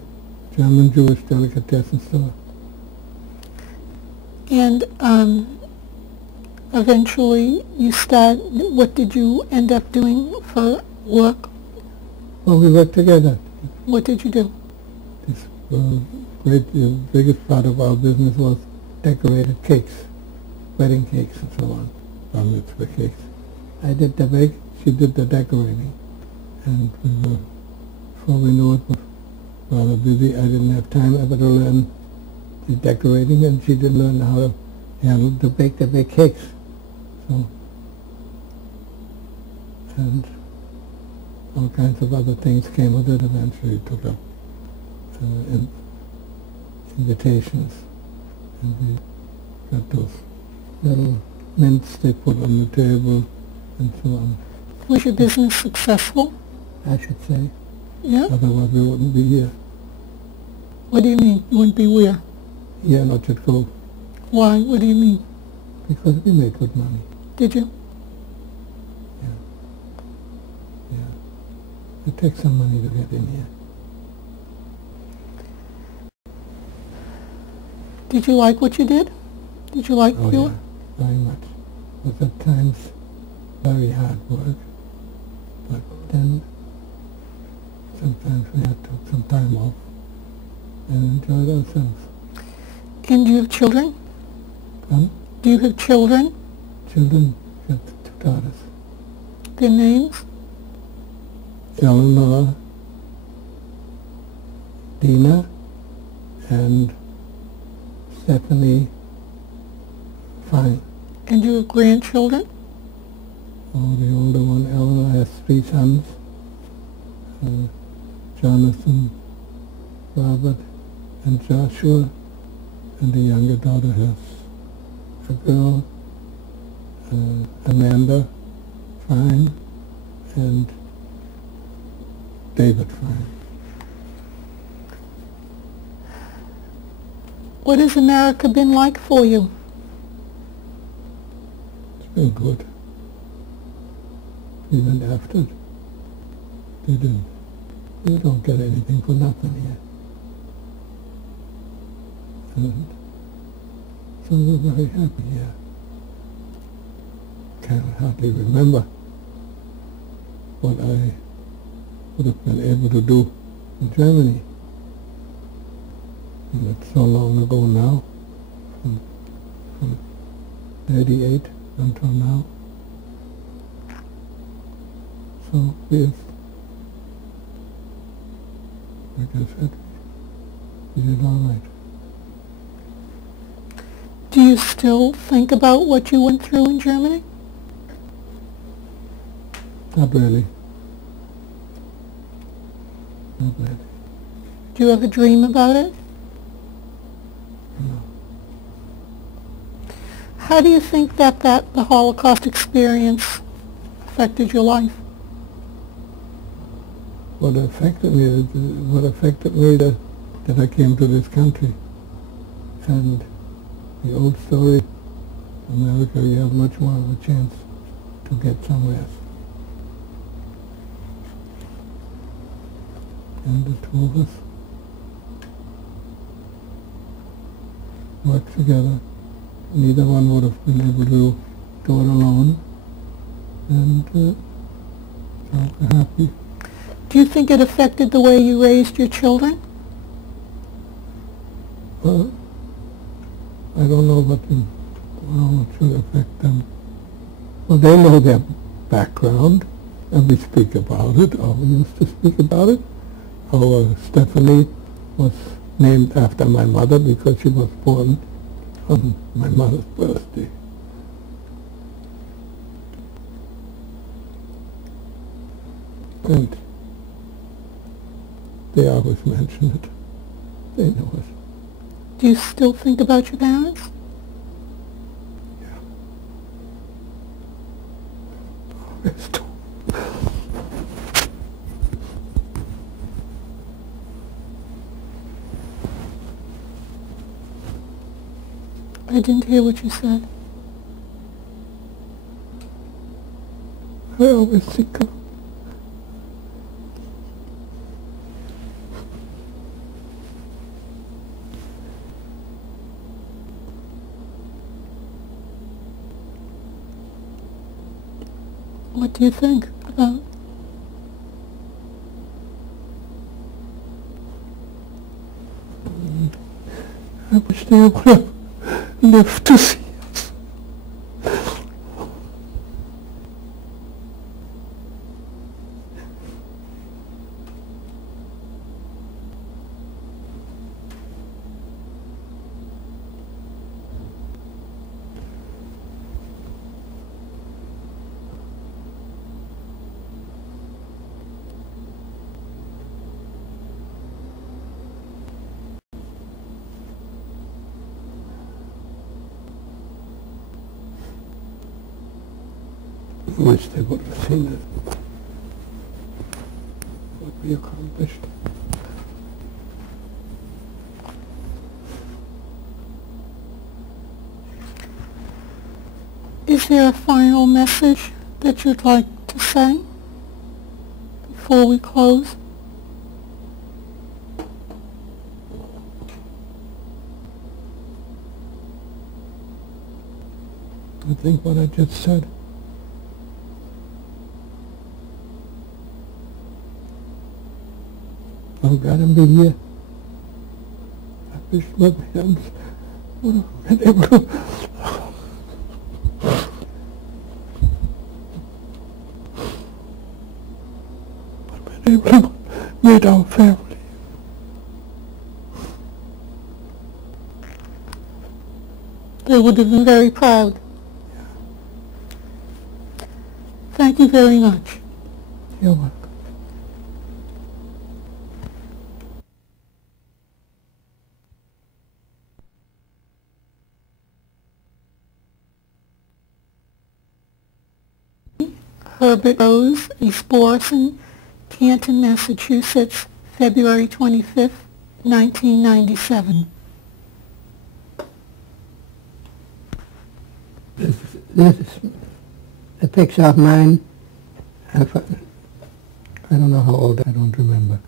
German Jewish delicatessen store. And eventually what did you end up doing for work? Well, we worked together. What did you do? This the biggest part of our business was decorated cakes, wedding cakes and so on, bar mitzvah cakes. I did the bake, she did the decorating. And before we knew it, we were rather busy. I didn't have time ever to learn the decorating, and she didn't learn how to bake the big cakes. So, and all kinds of other things came with it. Eventually took up invitations And we got those little mints they put on the table and so on. Was your business successful? I should say. Yeah? Otherwise we wouldn't be here. What do you mean? You wouldn't be where? Here in Orchard Grove. Why? What do you mean? Because we made good money. Did you? Yeah. It takes some money to get in here. Did you like what you did? Did you like Oh your... yeah, very much. It was at times very hard work, but then sometimes we had to take some time off and enjoyed ourselves. And do you have children? Do you have children? Children, got 2 daughters. Their names? Eleanor, Dina, and Stephanie Fine. And do you have grandchildren? Oh, the older one, Eleanor, has 3 sons. Jonathan, Robert, and Joshua. And the younger daughter has a girl, Amanda Fine, and David Fine. What has America been like for you? It's been good. Even after they don't get anything for nothing here. And so we're very happy here. Can't hardly remember what I would have been able to do in Germany. And it's so long ago now, from 88 until now. So we've, like I said, we did all right. Do you still think about what you went through in Germany? Not really. Not really. Do you ever dream about it? No. How do you think that the Holocaust experience affected your life? What affected me that I came to this country. And the old story, America, you have much more of a chance to get somewhere. And the 2 of us worked together. Neither one would have been able to do it alone. And so we're happy. Do you think it affected the way you raised your children? Well, I don't know how it should affect them. Well, they know their background, and we speak about it, or we used to speak about it. Stephanie was named after my mother because she was born on my mother's birthday. And they always mention it. They know it. Do you still think about your parents? Yeah. Always do. I didn't hear what you said. I always think of What do you think about? I wish they would have lived to see us. I wish they would have seen it. What we accomplished. Is there a final message that you'd like to say before we close? I think what I just said. I'm glad to be here. I wish my parents would have been able to meet our family. They would have been very proud. Thank you very much. You're welcome. Herbert Rose, East Boylston, Canton, Massachusetts, February 25th, 1997. This is a picture of mine. I don't know how old, I don't remember.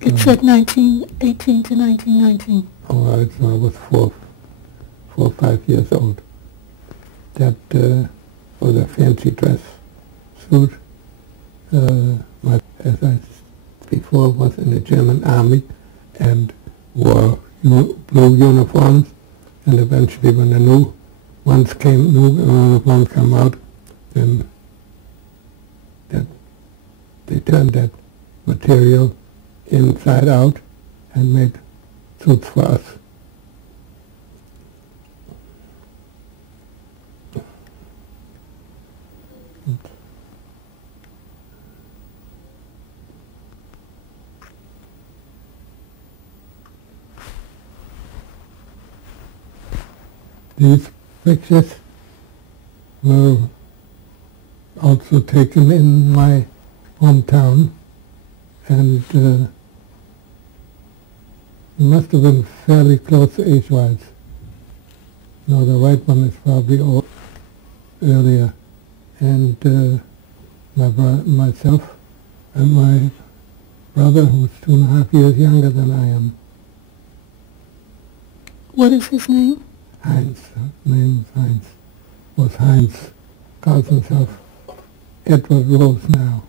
It said 1918 to 1919. All right, so I was four or 5 years old. That was a fancy dress suit. As I before was in the German army and wore blue uniforms, and eventually when the new uniforms come out, then they turned that material inside out and made suits for us. These pictures were also taken in my hometown, and we must have been fairly close age-wise. No, the right one is probably earlier, and myself and my brother, who's 2.5 years younger than I am. What is his name? Heinz. Name Heinz. Was Heinz. Calls himself Edward Rose now.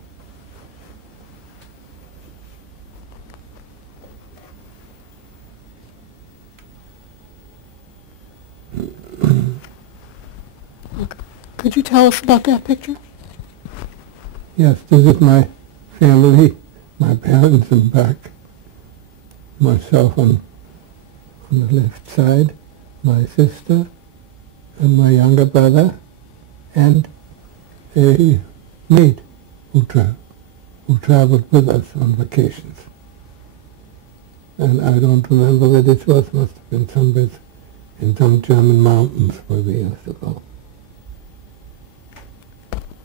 Could you tell us about that picture? Yes, this is my family, my parents in back, myself on the left side, my sister and my younger brother, and a maid who traveled with us on vacations. And I don't remember where this was. Must have been somewhere in some German mountains where we used to go.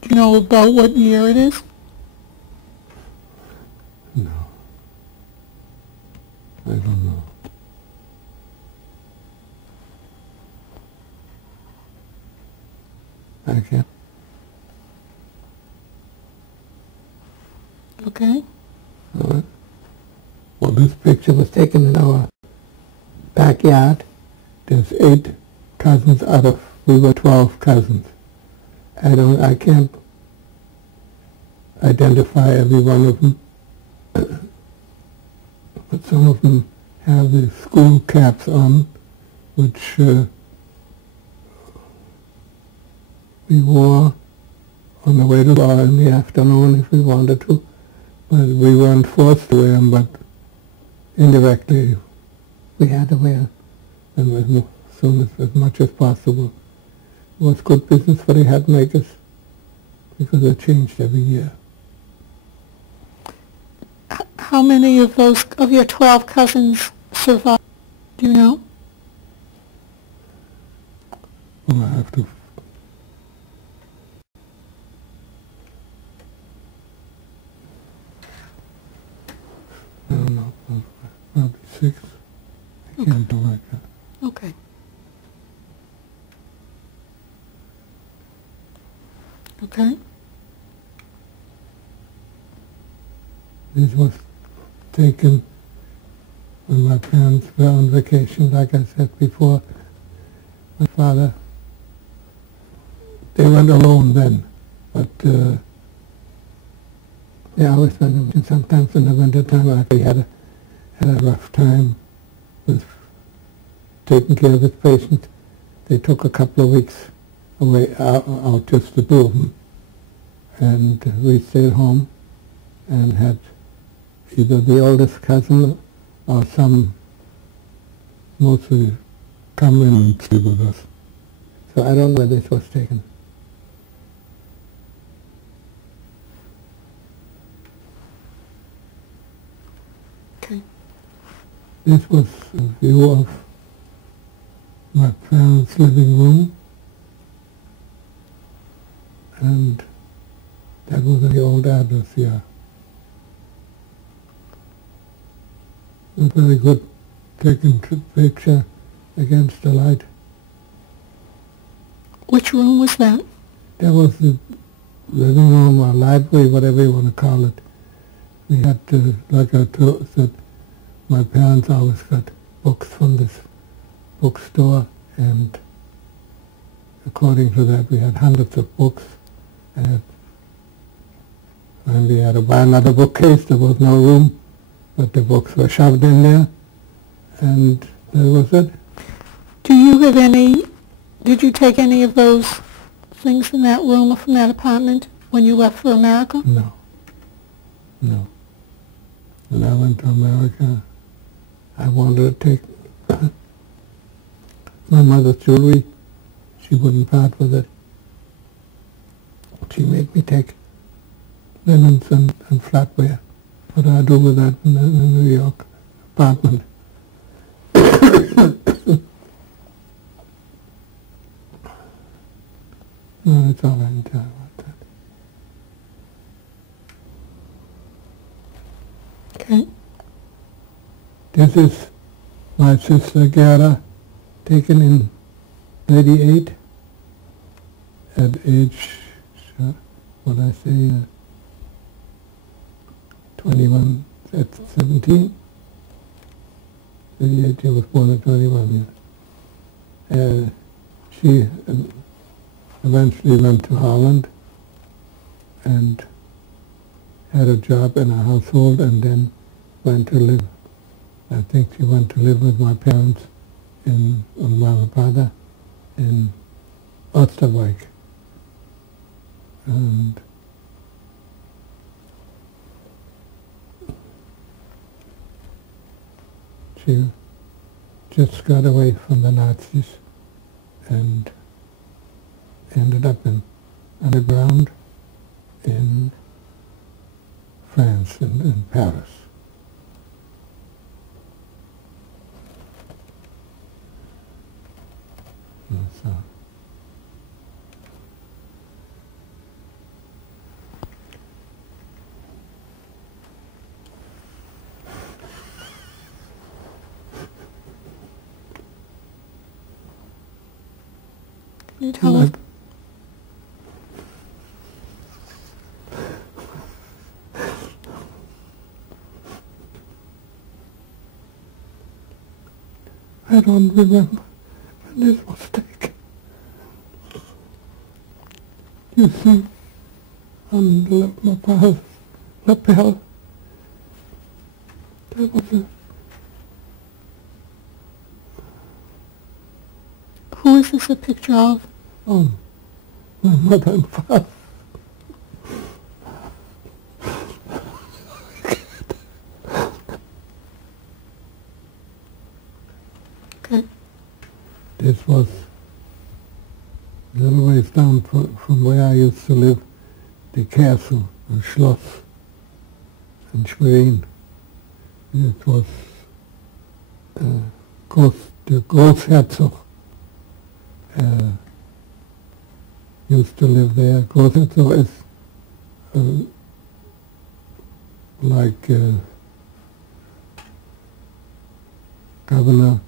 Do you know about what year it is? No. I don't know. I can't. Okay. All right. Well, this picture was taken in our backyard. There's 8 cousins out of, we were 12 cousins. I can't identify every one of them, but some of them have the school caps on, which we wore on the way to the bar in the afternoon if we wanted to, but we weren't forced to wear them, but indirectly we had to wear them as much as possible. It was good business for the hat makers because it changed every year. How many of your 12 cousins survived? Do you know? Well, I have to 6. I can't do like that. Okay. Okay. This was taken when my parents were on vacation, like I said before. My father, they weren't alone then, but they always went, and sometimes in the winter time I had a rough time with taking care of his patients. They took a couple of weeks away out just to do them, and we stayed home and had either the oldest cousin or some mostly come in and stay with us. So I don't know where this was taken. Okay. This was a view of my parents' living room, and that was the old address here. A very good taken picture against the light. Which room was that? That was the living room or library, whatever you want to call it. We had to, like I said, my parents always got books from this bookstore, and according to that we had hundreds of books, and finally had to buy another bookcase. There was no room, but the books were shoved in there, and that was it. Do you have any, did you take any of those things in that room or from that apartment when you left for America? No. No. When I went to America, I wanted to take my mother's jewelry. She wouldn't part with it. She made me take linens and flatware. What do I do with that in the New York apartment? No, that's all I can tell you about that. Okay. This is my sister Gerda, taken in 38 at age, what I say, 21 at 17. 38, she was born at 21, yeah. She eventually went to Holland and had a job in a household, and then went to live. I think she went to live with my parents and my father in Oosterwijk. And she just got away from the Nazis and ended up underground in France, in Paris. And so Can you tell us? I don't remember when this was taken. You see, on the lapel, there was Who is this a picture of? my mother and father. Okay. This was a little ways down from where I used to live, the castle, the Schloss in Schwerin. It was the Großherzog used to live there. Großherzog is like governor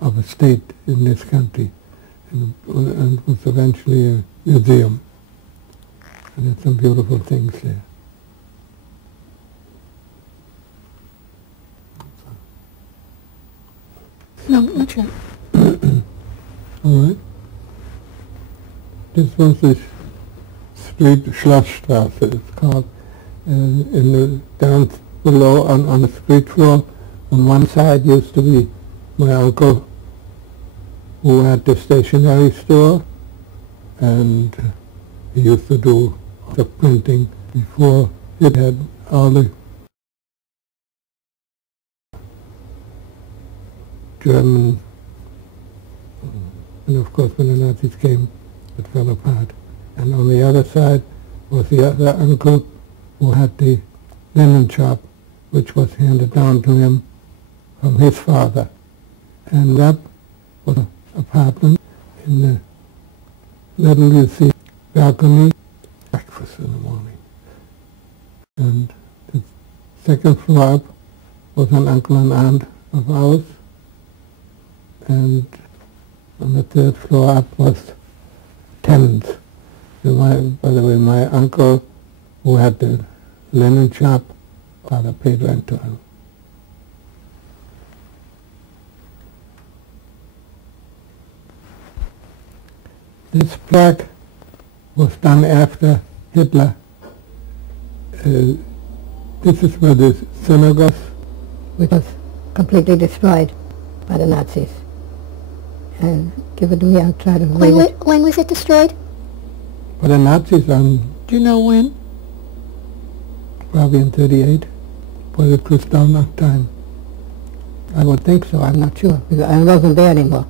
of a state in this country, and was eventually a museum. And there's some beautiful things there. No, not yet. All right. This was the street, Schlossstraße, it's called, in the, down below on the street floor. On one side used to be my uncle, who had the stationery store, and he used to do the printing before it had all the German, and of course when the Nazis came, it fell apart. And on the other side was the other uncle who had the linen shop, which was handed down to him from his father. And that was an apartment. In the middle you see balcony, breakfast in the morning. And the second floor up was an uncle and aunt of ours. And on the third floor up was tenants. By the way, my uncle, who had the linen shop, father paid rent to him. This plaque was done after Hitler. This is where the synagogue, which was completely destroyed by the Nazis. And give it to me, I'll try to read it. When was it destroyed? by the Nazis on, Do you know when? probably in 38, for the Kristallnacht time. I would think so, I'm not sure, because I wasn't there anymore.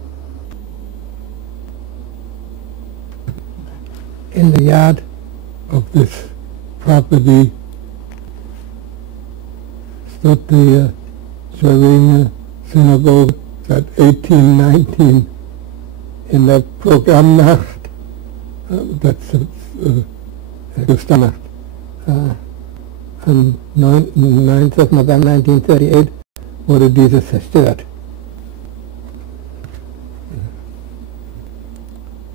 In the yard of this property stood the Slovenia synagogue at 1819 in the Programmnacht, that's Kristallnacht, on 9th of November 1938 wurde diese zerstört.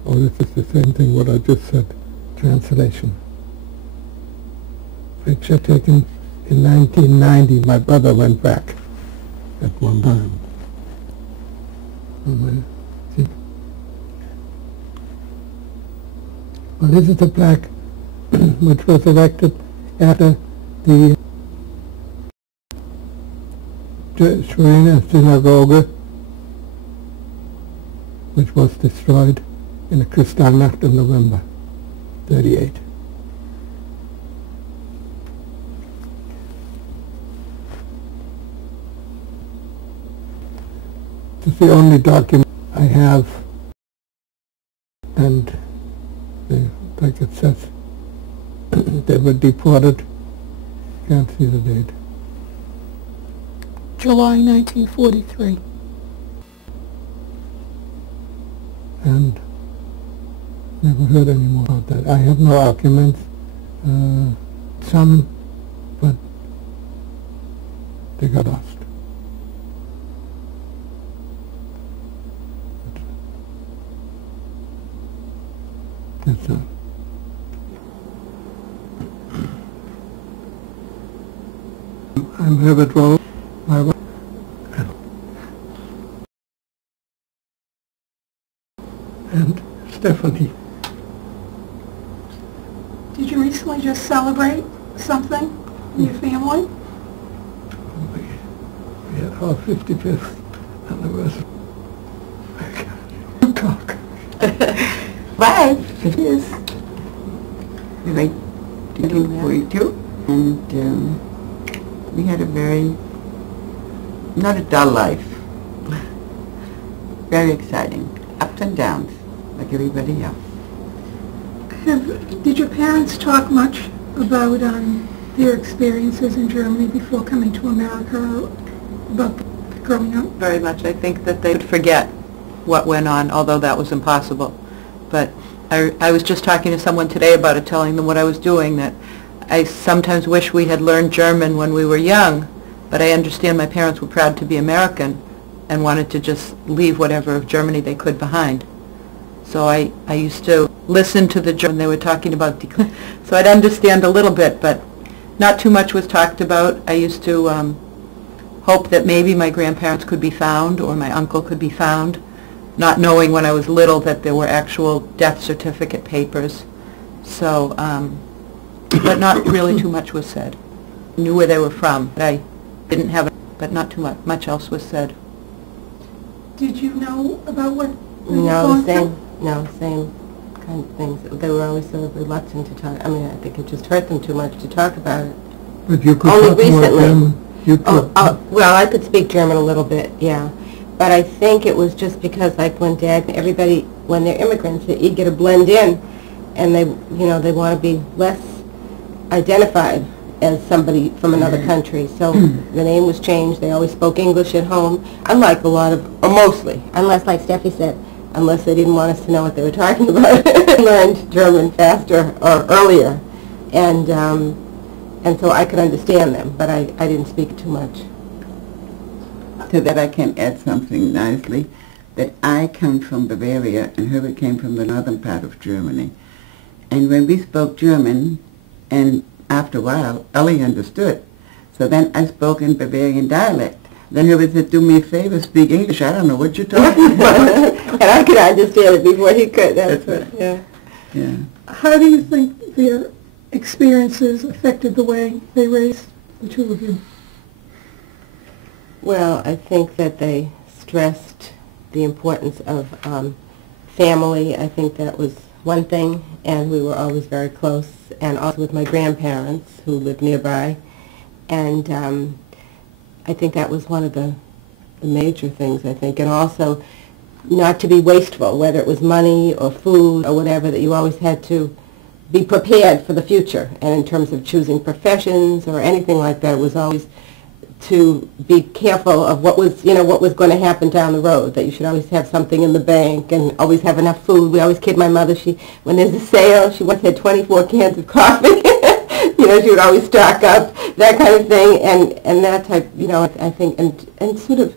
Oh, this is the same thing what I just said, translation. Picture taken in 1990, my brother went back at one time. See? Well, this is the plaque which was erected after the Slovenia synagogue, which was destroyed in the Kristallnacht of November 38. This is the only document I have, and like it says, they were deported. Can't see the date. July 1943. And never heard any more about that. I have no arguments, some, but they got lost. That's all. I'm Herbert Rose. My wife and Stephanie. Did you recently just celebrate something in your family? We had our 55th anniversary. I can't talk. Bye. It is. We like to do for you too. And we had a very, not a dull life. Very exciting. Ups and downs, like everybody else. Did your parents talk much about their experiences in Germany before coming to America, or about growing up? Very much. I think that they would forget what went on, although that was impossible. But I was just talking to someone today about it, telling them what I was doing, that I sometimes wish we had learned German when we were young, but I understand my parents were proud to be American, and wanted to just leave whatever of Germany they could behind. So I used to listen to the German, they were talking about so I'd understand a little bit, but not too much was talked about. I used to hope that maybe my grandparents could be found or my uncle could be found, not knowing when I was little that there were actual death certificate papers. So, but not really too much was said. I knew where they were from, but I didn't have it, but not too much else was said. Did you know about what? No, the same. No, same kind of things. They were always sort of reluctant to talk. I mean, I think it just hurt them too much to talk about it. But you could Only talk more recently. German. You could. Well, I could speak German a little bit, yeah. But I think it was just because, like, when everybody, when they're immigrants, they're eager to blend in, and they, you know, they want to be less identified as somebody from another country. So the name was changed. They always spoke English at home, unlike a lot of, or mostly, unless, like Steffi said, unless they didn't want us to know what they were talking about. Learned German faster or earlier, and so I could understand them, but I didn't speak too much. To that I can add something nicely, that I come from Bavaria and Herbert came from the northern part of Germany. And when we spoke German, and after a while, Ellie understood. So then I spoke in Bavarian dialect. Then Herbert said, do me a favor, speak English. I don't know what you're talking about. And I could understand it before he could. That's what, yeah. Yeah. How do you think their experiences affected the way they raised the two of you? Well, I think that they stressed the importance of family. I think that was one thing, and we were always very close, and also with my grandparents who lived nearby. And I think that was one of the major things, I think, and also not to be wasteful, whether it was money or food or whatever, that you always had to be prepared for the future. And in terms of choosing professions or anything like that, it was always to be careful of what was, you know, what was going to happen down the road, that you should always have something in the bank and always have enough food. We always kid my mother, when there's a sale, she once had 24 cans of coffee. You know, she would always stock up, that kind of thing, and that type, you know, I think, and sort of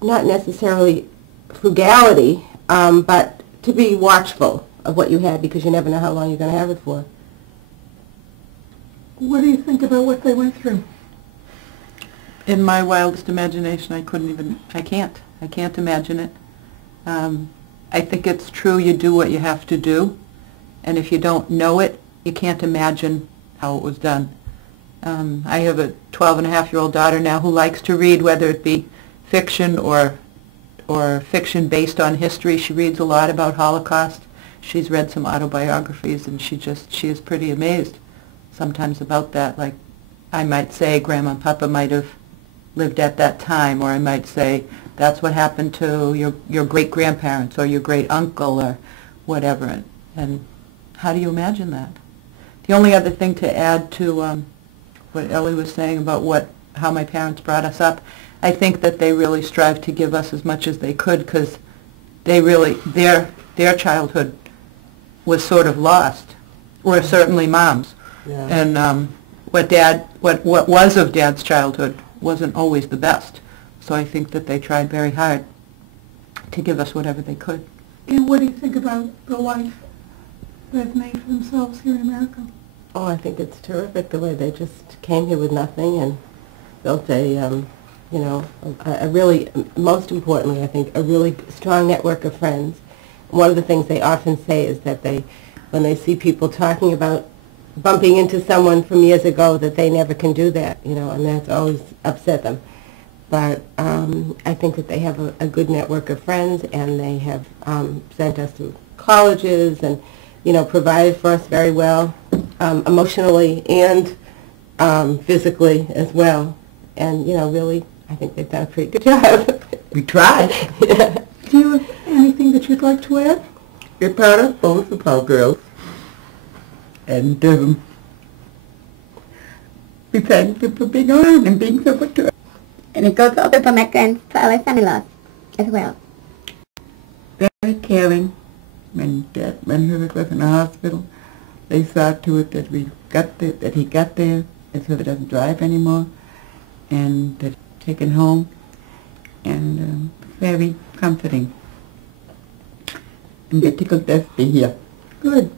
not necessarily frugality, but to be watchful of what you had, because you never know how long you're going to have it for. What do you think about what they went through? In my wildest imagination, I can't imagine it. I think it's true, you do what you have to do, and if you don't know it, you can't imagine how it was done. I have a 12-and-a-half-year-old daughter now who likes to read, whether it be fiction or fiction based on history. She reads a lot about Holocaust. She's read some autobiographies, and she is pretty amazed sometimes about that. Like, I might say Grandma and Papa might have lived at that time, or I might say that's what happened to your great-grandparents or your great-uncle or whatever. And how do you imagine that? The only other thing to add to what Ellie was saying about how my parents brought us up, I think that they really strived to give us as much as they could, because they really, their childhood was sort of lost, or certainly Mom's. Yeah. And what was of Dad's childhood wasn't always the best. So I think that they tried very hard to give us whatever they could. And what do you think about the life they've made for themselves here in America? Oh, I think it's terrific the way they just came here with nothing and built a really, most importantly, I think, a really strong network of friends. One of the things they often say is that when they see people talking about bumping into someone from years ago, that they never can do that, you know, and that's always upset them. But I think that they have a good network of friends, and they have sent us to colleges and, you know, provided for us very well, emotionally and physically as well. And, you know, really, I think they've done a pretty good job. We tried. Yeah. Do you have anything that you'd like to add? We're proud of both of our girls. And we thank them for being around and being so good to us. And it goes also for my grandfather, son-in-laws as well. Very caring. When Herbert was in the hospital, they saw to it that he got there, and so he doesn't drive anymore, and that taken home. and very comforting. And we're tickled to be here. Good.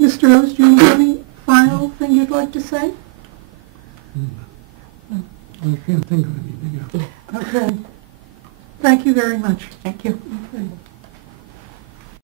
Mr. Rose, do you have any final thing you'd like to say? I can't think of anything else. Okay. Thank you very much. Thank you. Okay.